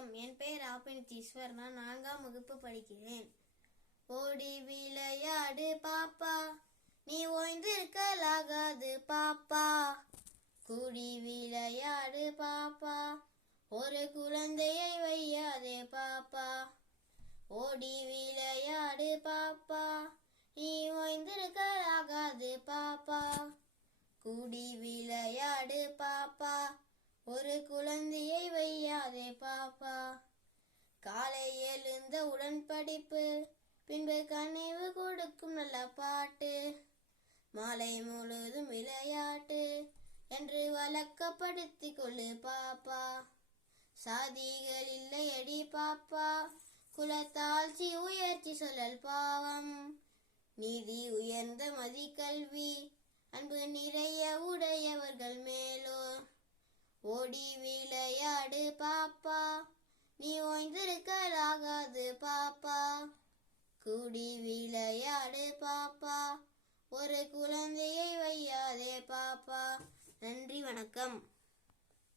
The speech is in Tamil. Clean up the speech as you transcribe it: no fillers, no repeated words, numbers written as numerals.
வணக்கம். என் பெயர் ஆபினிதீஸ்வர். நான் 4ஆம் வகுப்பு படிக்கிறேன். ஓடி விளையாடு பாப்பா, நீ ஓய்ந்திருக்கலாகாது பாப்பா. கூடி விளையாடு பாப்பா, ஒரு குழந்தையை வையாதே பாப்பா. ஓடி விளையாடு பாப்பா, நீ ஓய்ந்திருக்கலாகாது பாப்பா. கூடி விளையாடு பாப்பா, ஒரு குழந்தையை வையாதே பாப்பா. காலை எழுந்த உடன் படிப்பு, பின்பு கனிவு கொடுக்கும் நல்ல பாட்டு. மாலை முழுதும் விளையாட்டு என்று வழக்கப்படுத்திக் கொள்ளு பாப்பா. சாதிகள் இல்லையடி பாப்பா, குலத்தாழ்ச்சி உயர்ச்சி சொல்லல் பாவம். நீதி உயர்ந்த மதி கல்வி, அன்பு நிறைய உடையவர்கள் மேலோ. ஓடி விளையாடு பாப்பா, நீ ஓய்ந்திருக்கலாகாது பாப்பா. கூடி விளையாடு பாப்பா, ஒரு குழந்தையை வையாதே பாப்பா. நன்றி, வணக்கம்.